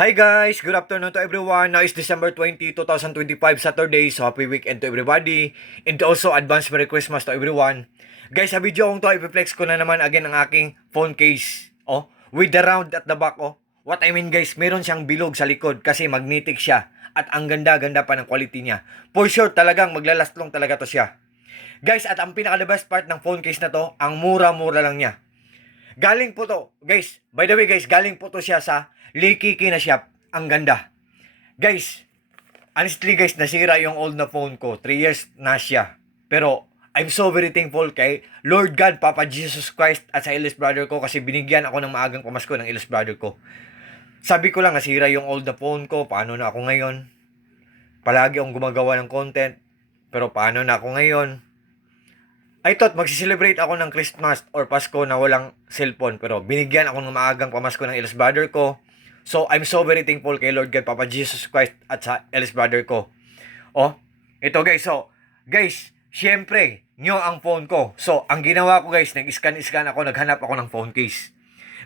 Hi guys! Good afternoon to everyone. Now is December 20, 2025, Saturday. So happy weekend to everybody. And also advance Merry Christmas to everyone. Guys, sa video kong to, ipiplex ko na naman again ang aking phone case. Oh, with the round at the back. Oh, what I mean guys, meron siyang bilog sa likod kasi magnetic siya. At ang ganda-ganda pa ng quality niya. For sure talagang maglalast long talaga to siya. Guys, at ang pinaka-the best part ng phone case na to, ang mura-mura lang niya. Galing po to, guys. By the way, guys, galing po to siya sa Likiki na shop. Ang ganda. Guys, honestly guys, nasira yung old na phone ko. 3 years na siya. Pero I'm so very thankful kay Lord God, Papa Jesus Christ at sa eldest brother ko kasi binigyan ako ng maagang pamasko ng eldest brother ko. Sabi ko lang, nasira yung old na phone ko. Paano na ako ngayon? Palagi akong gumagawa ng content. Pero paano na ako ngayon? I thought magsiselebrate ako ng Christmas or Pasko na walang cellphone. Pero binigyan ako ng maagang pamasko ng eldest brother ko. So, I'm so very thankful kay Lord God, Papa Jesus Christ at sa eldest brother ko. Oh, ito guys. So, guys, syempre, nyo ang phone ko. So, ang ginawa ko guys, nag-scan ako, naghanap ako ng phone case.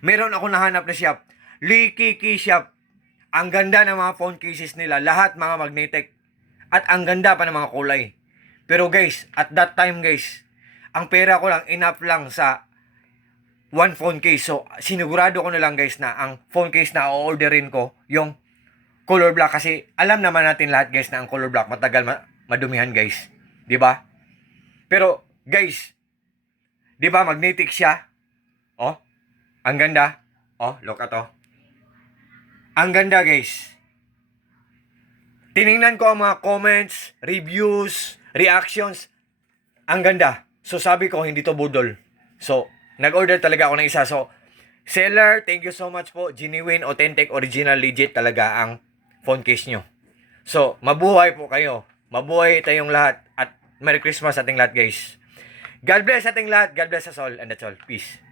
Meron ako nahanap na shop. Likiki shop. Ang ganda ng mga phone cases nila. Lahat mga magnetic. At ang ganda pa ng mga kulay. Pero guys, at that time guys, ang pera ko lang, enough lang sa one phone case. So, sinigurado ko na lang guys na ang phone case na o-orderin ko, yung color black. Kasi alam naman natin lahat guys na ang color black matagal madumihan guys. 'Di ba? Pero guys, 'di ba magnetic siya? Oh, ang ganda. Oh, look at to. Ang ganda guys. Tiningnan ko ang mga comments, reviews, reactions. Ang ganda. So sabi ko, hindi to budol. So, nag-order talaga ako ng isa. So, seller, thank you so much po. Genuine, authentic, original, legit talaga ang phone case nyo. So, mabuhay po kayo. Mabuhay tayong lahat. At Merry Christmas sa ating lahat guys. God bless ating lahat. God bless us all. And that's all. Peace.